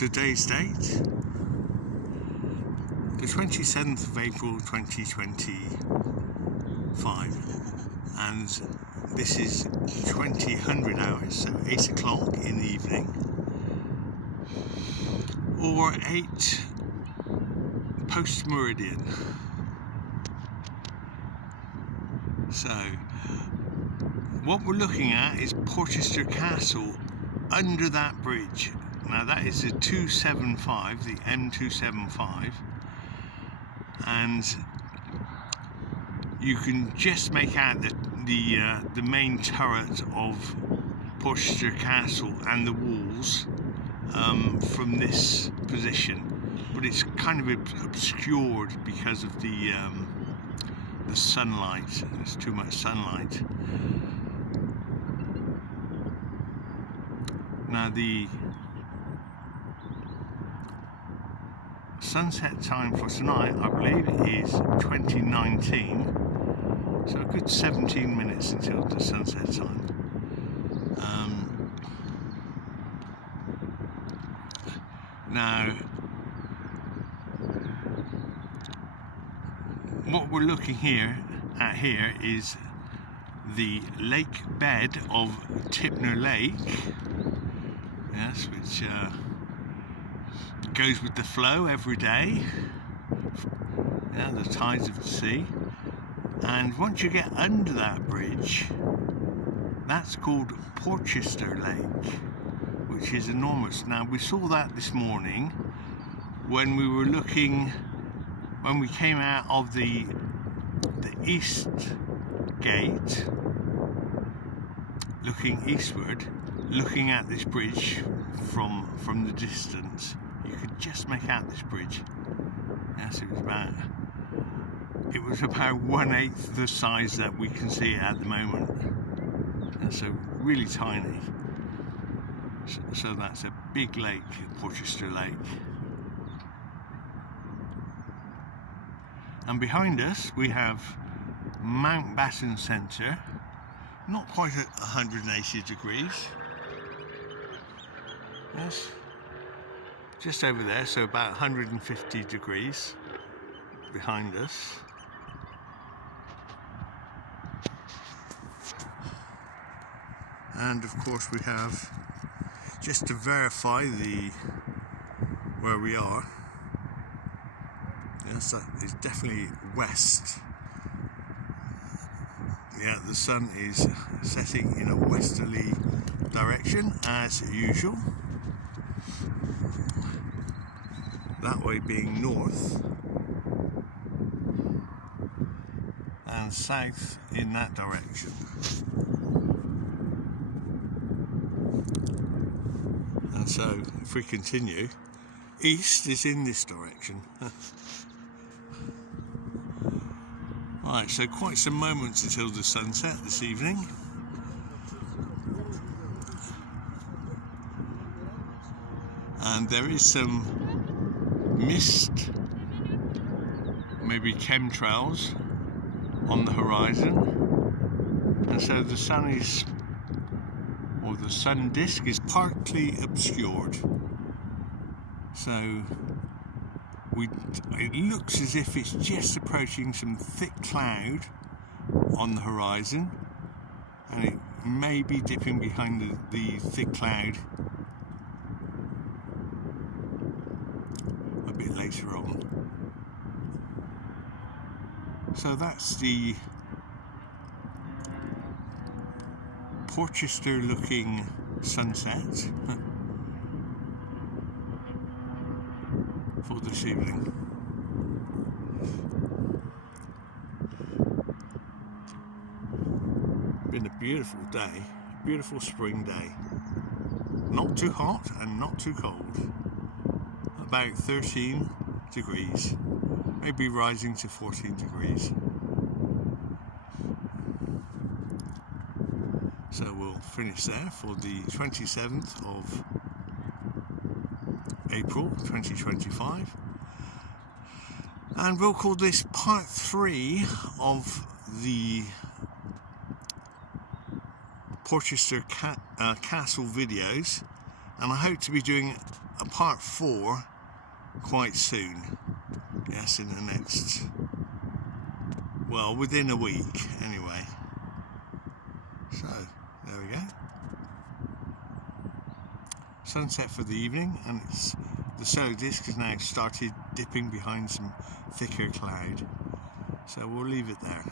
Today's date, the 27th of April 2025, and this is 2000 hours, so 8 o'clock in the evening, or 8 post-meridian. So what we're looking at is Portchester Castle under that bridge. Now that is the 275, the M275, and you can just make out that the main turret of Portchester Castle and the walls from this position, but it's kind of obscured because of the sunlight. There's too much sunlight. Now the sunset time for tonight, I believe, is 2019, so a good 17 minutes until the sunset time. Now what we're looking at here is the lake bed of Tipner Lake, yes, which goes with the flow every day, yeah, the tides of the sea. And once you get under that bridge, that's called Portchester Lake, which is enormous. Now we saw that this morning when we were looking, when we came out of the east gate, looking eastward, looking at this bridge from the distance. You could just make out this bridge. Yes, it was about 1/8 the size that we can see it at the moment. And so really tiny. So that's a big lake, Portchester Lake. And behind us we have Mountbatten Centre, not quite at 180 degrees. Yes, just over there, so about 150 degrees behind us. And of course we have, just to verify where we are, yes, that is definitely west. Yeah, the sun is setting in a westerly direction as usual. That way being north, and south in that direction. And so if we continue, east is in this direction. Right, so quite some moments until the sunset this evening. And there is some mist, maybe chemtrails on the horizon. And so the sun is, or the sun disk is partly obscured. So it looks as if it's just approaching some thick cloud on the horizon, and it may be dipping behind the thick cloud a bit later on. So that's the Portchester looking sunset for this evening. Been a beautiful day, beautiful spring day. Not too hot and not too cold. About 13 degrees, maybe rising to 14 degrees. So we'll finish there for the 27th of April 2025, and we'll call this part 3 of the Portchester Castle videos, and I hope to be doing a part 4 quite soon. Yes, in the next, well, within a week anyway. So there we go. Sunset for the evening, and the solar disk has now started dipping behind some thicker cloud, so we'll leave it there.